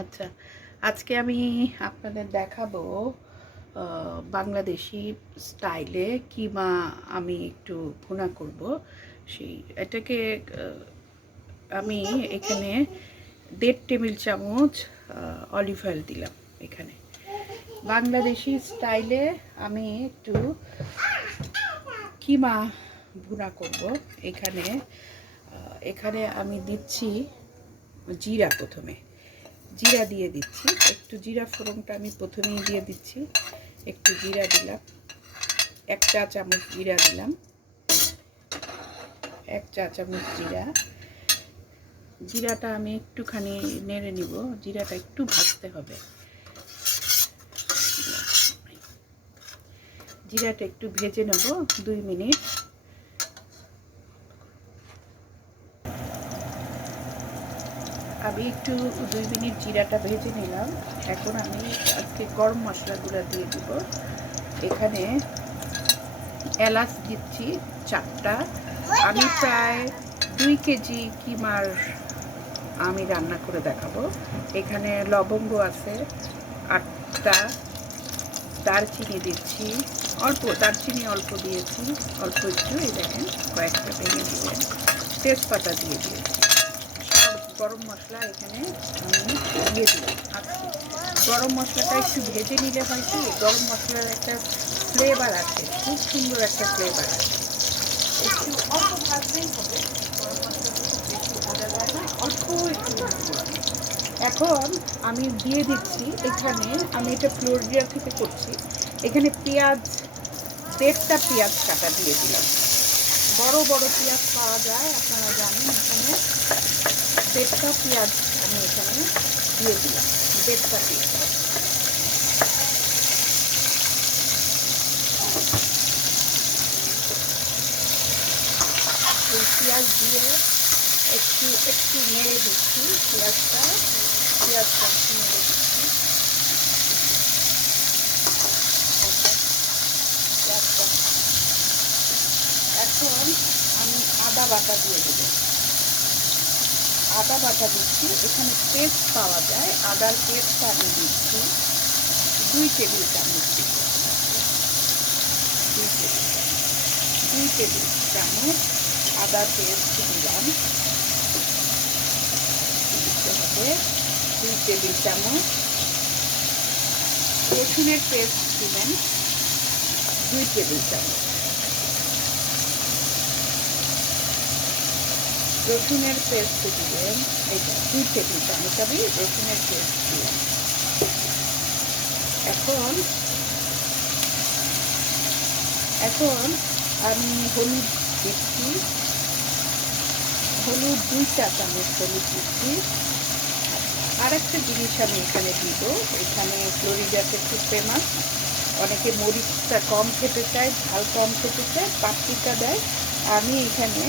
আচ্ছা, আজকে আমি আপনাদের দেখাবো বাংলাদেশি স্টাইলে কিমা আমি একটু ভুনা করব। এটাকে আমি এখানে 1.5 টেবিল চামচ অলিভ অয়েল দিলাম। এখানে বাংলাদেশি স্টাইলে আমি একটু কিমা ভুনা করব। এখানে এখানে আমি দিচ্ছি জিরা। প্রথমে জিরা দিয়ে দিচ্ছি, একটু জিরা ফোড়নটা আমি প্রথমেই দিয়ে দিচ্ছি। একটু জিরা দিলাম, 1 চা চামচ জিরা দিলাম, 1 চা চামচ জিরা। জিরাটা আমি একটুখানি নেড়ে নিব, জিরাটা একটু ভাজতে হবে। জিরাটা একটু ভেজে নেব 2 মিনিট। আমি একটু 2 মিনিট জিরাটা ভেজে নিলাম। এখন আমি আজকে গরম মশলাগুলো দিয়ে দিব। এখানে এলাচ দিচ্ছি 4টা। আমি প্রায় 2 কেজি কিমার আমি রান্না করে দেখাবো। এখানে লবঙ্গ আছে 8টা, দারচিনি দিচ্ছি অল্প, দারচিনি অল্প দিয়েছি, অল্প একটু, এই দেখেন কয়েকটা ভেঙে দিলেন। তেজপাতা দিয়ে দিয়েছি। সব গরম মশলা এখানে আমি দিয়ে দিলাম। আজকে গরম মশলাটা একটু ভেজে নিলে হয় কি, গরম মশলার একটা ফ্লেভার আছে, খুব সুন্দর একটা ফ্লেভার আছে। একটু অল্প ভাজলেই হবে, গরম মশলা বেশি ভাজা যায় না, অল্প একটু ভাজবো। এখন আমি দিয়ে দিচ্ছি এখানে, আমি এটা ফ্লোরিডা থেকে করছি। এখানে পেঁয়াজ 1.5টা পেঁয়াজ কাটা দিয়ে দিলাম। বড় বড় পেঁয়াজ পাওয়া যায়, আপনারা জানেন। এখানে 1.5টা পেঁয়াজ আমি এখানে দিয়ে দিলাম, 1.5টা পেঁয়াজ। এই পেঁয়াজ দিয়ে একটু একটু নেড়ে দিচ্ছি। পেঁয়াজটা একটু নেড়ে দিচ্ছি। পেঁয়াজটা এখন আমি আদা বাটা দিয়ে দেবো। আদা বাটা দিচ্ছি, এখানে পেস্ট পাওয়া যায়, আদার পেস্টটা আমি দিচ্ছি 2 টেবিল চামচ দিব। 2 টেবিল চামচ আদা পেস্ট দিলাম। দিতে হবে 2 টেবিল চামচ। রসুনের পেস্ট দিবেন 2 টেবিল চামচ। রসুনের পেস্ট দিবেন, এটা 2 টেবিল চামচ আমি রসুনের পেস্ট দিলাম। এখন আমি হলুদ দিচ্ছি, হলুদ 2 চা চামচ হলুদ দিচ্ছি। আর একটা জিনিস আমি এখানে দিব, এখানে ফ্লোরিডাতে খুব ফেমাস, অনেকে মরিচটা কম খেতে চায়, ঝাল কম খেতে চায়, পাপরিকা দেয়। আমি এখানে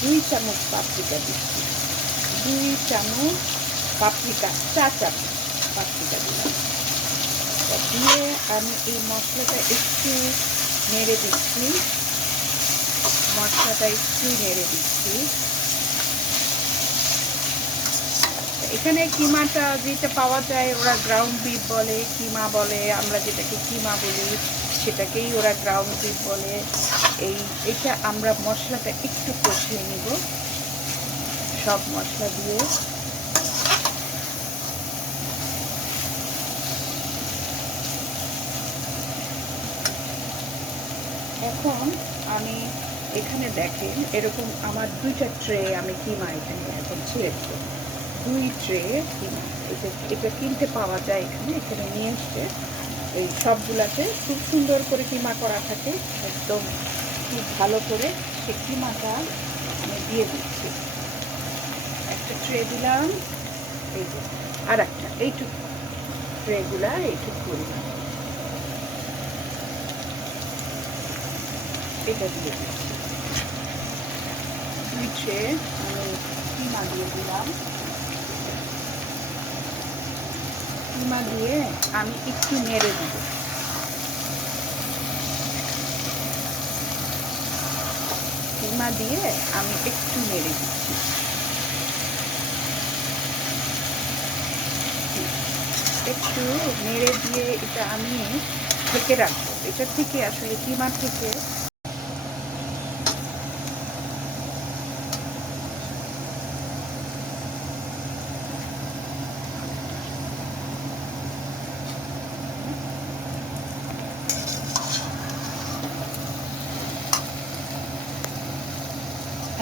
2 চামচ পাপরিকা দিচ্ছি, 2 চামচ পাপরিকা, চা চামচ পাপরিকা দিলাম। দিয়ে আমি এই মশলাটা একটু নেড়ে দিচ্ছি, মশলাটা একটু নেড়ে দিচ্ছি। এখানে কিমাটা যেটা পাওয়া যায়, ওরা গ্রাউন্ড বিফ বলে, কিমা বলে, আমরা যেটাকে কিমা বলি সেটাকেই ওরা গ্রাউন্ড বিফ বলে। এটা আমরা মশলাটা একটু কষিয়ে নিব সব মশলা দিয়ে। এখন আমি এখানে দেখেন, এরকম আমার 2টা ট্রে আমি কিমা এখানে এখন ছেড়েছি, 2 ট্রে কিমা। এটা কিনতে পাওয়া যায়, এখানে নিয়ে এসছে। এই সবগুলাতে খুব সুন্দর করে কিমা করা থাকে, একদম খুব ভালো করে। সে কিমাটা আমি দিয়ে দিচ্ছি, একটা ট্রে দিলাম, এই যে আর একটা, এইটুকু ট্রেগুলা এইটুকু পরিমাণ এটা দিয়ে দিচ্ছি। 2 ট্রে আমি কিমা দিয়ে দিলাম। কিমা দিয়ে আমি একটু নেড়ে দিব। কিমা দিয়ে আমি একটু নেড়ে দিচ্ছি। একটু নেড়ে দিয়ে এটা আমি ঢেকে রাখবো। এটা থেকে আসলে কিমা থেকে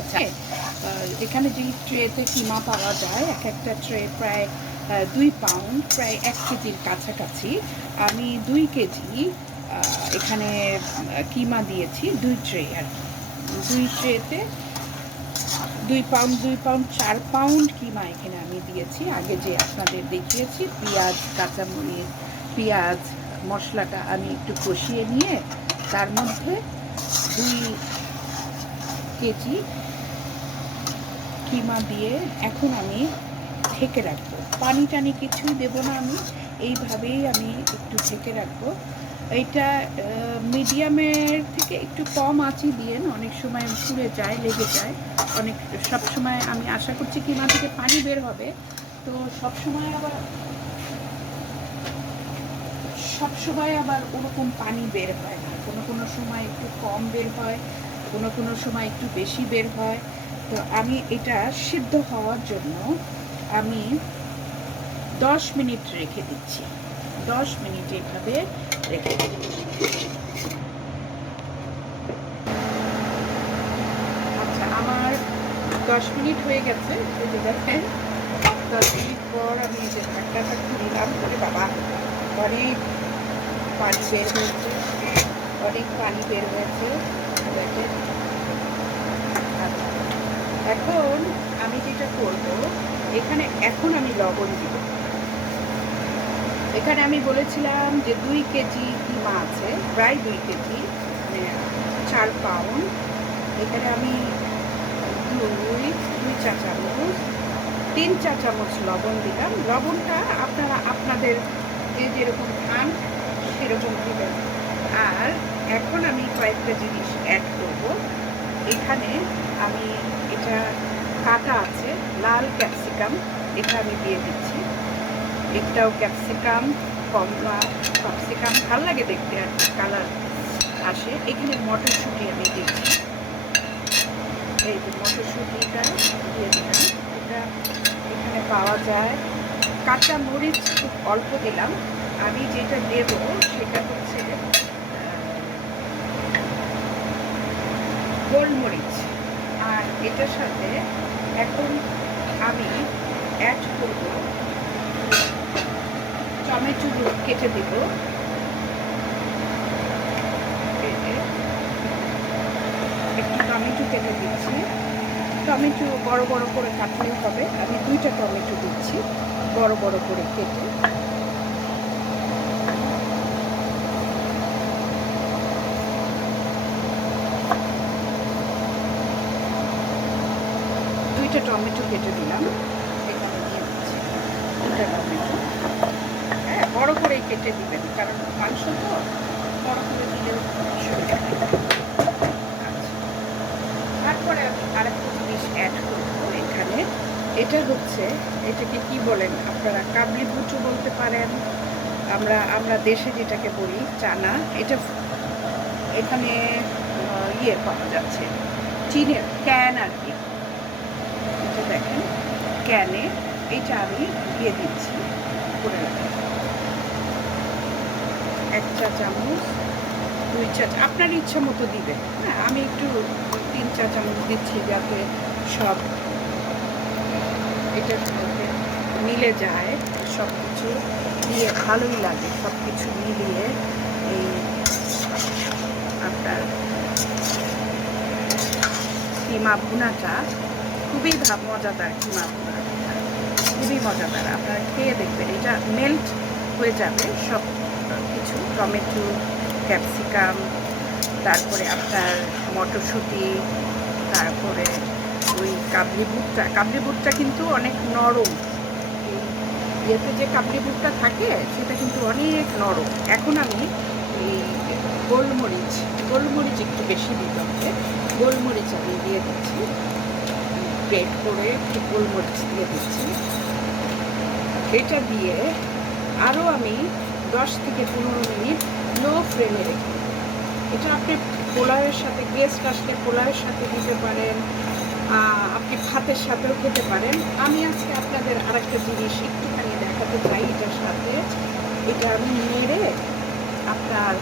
আচ্ছা, এখানে যে ট্রেতে কিমা পাওয়া যায়, এক একটা ট্রে প্রায় 2 পাউন্ড, প্রায় 1 কেজির কাছাকাছি। আমি 2 কেজি এখানে কিমা দিয়েছি, 2 ট্রে আর কি। 2 ট্রেতে 2 পাউন্ড 2 পাউন্ড 4 পাউন্ড কিমা এখানে আমি দিয়েছি। আগে যে আপনাদের দেখিয়েছি, পেঁয়াজ, কাঁচামরিচ, পেঁয়াজ, মশলাটা আমি একটু কষিয়ে নিয়ে তার মধ্যে 2 কেজি কিমা দিয়ে এখন আমি ঢেকে রাখবো। পানি টানি কিছুই দেবো না, আমি এইভাবেই আমি একটু ঢেকে রাখবো। এইটা মিডিয়ামের থেকে একটু কম আঁচই দিয়েন, অনেক সময় পুড়ে যায়, লেগে যায়। অনেক সব সময় আমি আশা করছি কিমা থেকে পানি বের হবে, তো সব সময় আবার ওরকম পানি বের হয় না। কোনো সময় একটু কম বের হয়, কোনো সময় একটু বেশি বের হয়। তো আমি এটা সিদ্ধ হওয়ার জন্য আমি 10 মিনিট রেখে দিচ্ছি। 10 মিনিট এভাবে রেখে দিচ্ছি। আচ্ছা, আমার 10 মিনিট হয়ে গেছে। দেখেন 10 মিনিট পর আমি এই যে ঢাকনাটা খুললাম, করে বাবা অনেক পানি বের হয়েছে, অনেক পানি বের হয়েছে দেখেন। এখন আমি যেটা করব, এখন আমি লবণ দিব। এখানে আমি বলেছিলাম যে 2 কেজি কিমা আছে, প্রায় 2 কেজি, মানে 4 পাউন্ড। এখানে আমি 2 চা চামচ, 3 চা চামচ লবণ দিলাম। লবণটা আপনারা আপনাদের যেরকম খান সেরকম দিবেন। আর এখন আমি কয়েকটা জিনিস অ্যাড করব। এখানে আমি এটা কাটা আছে লাল ক্যাপসিকাম, এটা আমি দিয়ে দিচ্ছি। একটাও ক্যাপসিকাম, কমলা ক্যাপসিকাম ভালো লাগে দেখতে আর কালার আসে। এখানে মটরশুঁটি আমি দিচ্ছি, এই যে মটরশুঁটিটা দিয়ে দিলাম। এটা এখানে পাওয়া যায়। কাঁচা মরিচ খুব অল্প দিলাম। আমি যেটা দেব সেটা হচ্ছে গোলমরিচ। আর এটার সাথে এখন আমি অ্যাড করব টমেটো কেটে দেব। একটু টমেটো কেটে দিচ্ছি। টমেটো বড় বড় করে কাটলেও হবে। আমি 2টা টমেটো দিচ্ছি বড় বড় করে কেটে। টমেটো কেটে দিলাম, এখানে দিয়ে দিচ্ছি 2টা টমেটো। হ্যাঁ, বড় করেই কেটে দিবেন, কারণ মাংস তো বড় করে দিলেও অসুবিধা নেই। আচ্ছা, তারপরে আমি আরেকটা জিনিস অ্যাড করবো এখানে। এটা হচ্ছে, এটাকে কি বলেন আপনারা? কাবলি বুটু বলতে পারেন, আমরা দেশে যেটাকে বলি চানা। এটা এখানে পাওয়া যাচ্ছে, চীনের ক্যান আর কি। দেখেন ক্যানে এইটা আমি দিয়ে দিচ্ছি করে রাখি। 1 চা চামচ, 2 চা, আপনার ইচ্ছা মতো দিবেন। হ্যাঁ, আমি একটু 3 চা চামচ দিচ্ছি যাতে সব এটার মধ্যে মিলে যায়। সব কিছু দিয়ে ভালোই লাগে, সব কিছু মিলিয়ে এই আপনার কিমা ভুনাটা খুবই মজাদার। কিমা ভুনা খুবই মজাদার, আপনারা খেয়ে দেখবেন। এটা মেল্ট হয়ে যাবে সব কিছু, টমেটো, ক্যাপসিকাম, তারপরে আপনার মটরশুঁটি, তারপরে ওই কাবলি বুটটা কিন্তু অনেক নরম। ইয়েতে যে কাবলি বুটটা থাকে সেটা কিন্তু অনেক নরম। এখন আমি এই গোলমরিচ একটু বেশি দিতে হবে। গোলমরিচ আমি দিয়ে দিচ্ছি, গ্রেট করে একটু গোলমরিচ দিয়ে দিচ্ছি। এটা দিয়ে আরও আমি 10 থেকে 15 মিনিট লো ফ্লেমে রেখে দেবো। এটা আপনি পোলাওয়ের সাথে, গেস্ট আসলে পোলাওয়ের সাথে দিতে পারেন, আপনি ভাতের সাথেও খেতে পারেন। আমি আজকে আপনাদের আরেকটা জিনিস একটুখানি দেখাতে চাই এটার সাথে। এটা আমি নেড়ে আপনার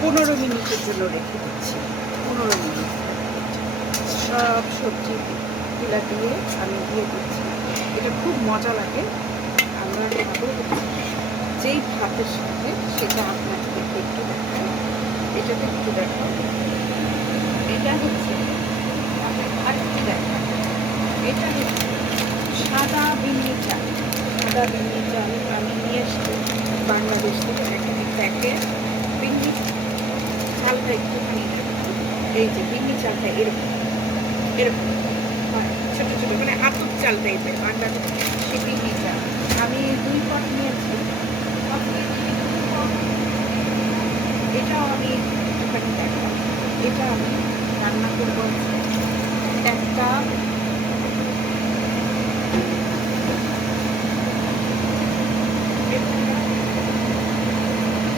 15 মিনিটের জন্য রেখে দিচ্ছি। 15 মিনিট সব সবজিগুলো দিয়ে আমি দিয়ে দিচ্ছি। এটা খুব মজা লাগে। আমরা খাবো যেই ভাতের সাথে, সেটা আপনাকে একটু দেখাই। এটাতে একটু দেখা, এটা হচ্ছে আরেকটু দেখা, এটা হচ্ছে সাদা বিন্নি চাল। সাদা বিন্নি চাল আমি নিয়ে এসছি বাংলাদেশ থেকে, একটা প্যাকেট বিন্নি চালটা একটুখানি দেখাবো। এই যে বিন্নি চালটা এরকম এরকম হয়, ছোটো ছোটো, মানে আতপ চাল টাইপের বাংলাদেশ সে বিন্নি চাল। আমি 2 পট নিয়েছি। এটাও আমি একটুখানি দেখাবো। এটা আমি রান্না করবো একটা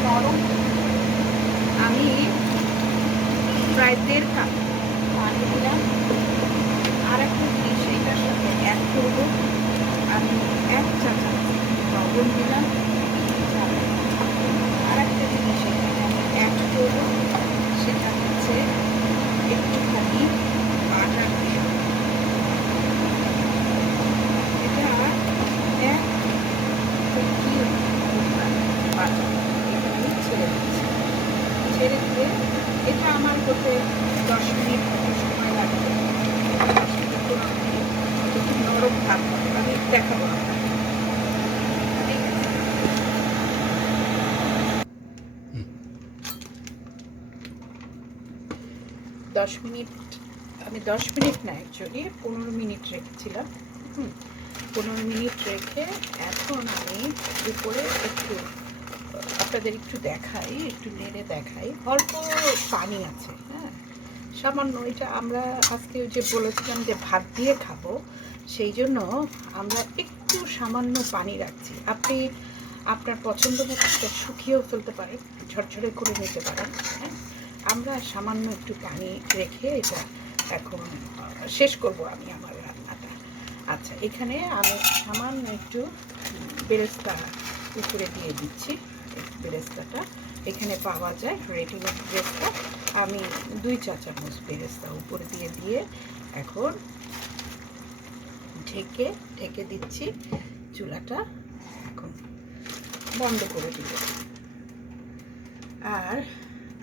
নরম। আমি প্রায় 1.5 কাপ পানি দিলাম। আর একটা জিনিস এটার সাথে অ্যাড করবো, আমি 1 চা চামচ লবণ দিলাম। আর একটা জিনিস এখানে আমি অ্যাড করবো, সেটা হচ্ছে একটুখানি বাটার দিয়ে। এটা এক বাটার এখানে ছেড়ে দিচ্ছি। ছেড়ে দিয়ে এটা আমার করতে 10 মিনিট সময় লাগবে। 10 থেকে 15 মিনিট একটু নরম থাকবে। আমি দেখাবো আপনাকে। 10 মিনিট, আমি 10 মিনিট না, অ্যাকচুয়ালি 15 মিনিট রেখেছিলাম। 15 মিনিট রেখে এখন আমি উপরে একটু আপনাদের একটু দেখাই, একটু নেড়ে দেখাই। অল্প পানি আছে, হ্যাঁ, সামান্য। এটা আমরা আজকে যে বলেছিলাম যে ভাত দিয়ে খাবো, সেই জন্য আমরা একটু সামান্য পানি রাখছি। আপনি আপনার পছন্দ মতো সেটা শুকিয়েও ফেলতে পারেন, ঝরঝরে করে নিতে পারেন। হ্যাঁ, আমরা সামান্য একটু পানি রেখে এটা এখন শেষ করব আমি আমার রান্নাটা। আচ্ছা, এখানে আমি সামান্য একটু বেরেস্তা উপরে দিয়ে দিচ্ছি। বেরেস্তাটা এখানে পাওয়া যায়, রেডিমেড বেরেস্তা। আমি 2 চা চামচ বেরেস্তা উপরে দিয়ে এখন ঢেকে দিচ্ছি। চুলাটা এখন বন্ধ করে দিব।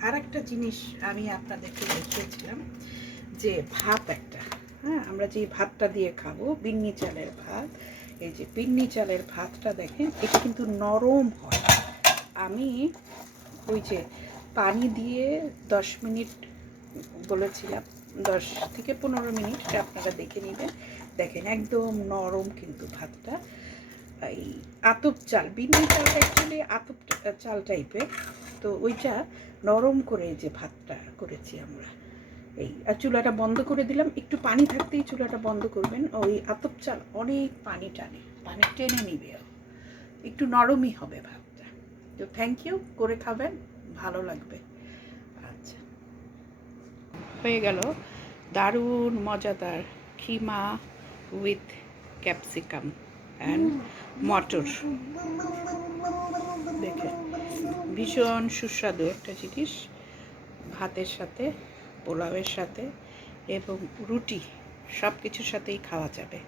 আর একটা জিনিস আমি আপনাদেরকে দেখিয়েছিলাম যে ভাত একটা, হ্যাঁ, আমরা যে ভাতটা দিয়ে খাবো বিন্নি চালের ভাত। এই যে বিন্নি চালের ভাতটা দেখেন, এটা কিন্তু নরম হয়। আমি ওই যে পানি দিয়ে 10 মিনিট বলেছিলাম, 10 থেকে 15 মিনিট, আপনারা দেখে নেবেন। দেখেন একদম নরম কিন্তু ভাতটা। এই আতপ চাল, বিন্নি চালটা অ্যাকচুয়ালি আতপ চাল টাইপের, তো ওইটা নরম করে যে ভাতটা করেছি আমরা। এই আর চুলাটা বন্ধ করে দিলাম। একটু পানি থাকতেই চুলাটা বন্ধ করবেন। ওই আতপ চাল অনেক পানি টানে, পানি টেনে নিবে, একটু নরমই হবে ভাতটা। তো থ্যাংক ইউ, করে খাবেন, ভালো লাগবে। আচ্ছা, হয়ে গেল দারুণ মজাদার কিমা উইথ ক্যাপসিকাম অ্যান্ড মটর। দেখে ভীষণ সুস্বাদু একটা জিনিস, ভাতের সাথে, পোলাওয়ের সাথে এবং রুটি, সব কিছুর সাথেই খাওয়া যাবে।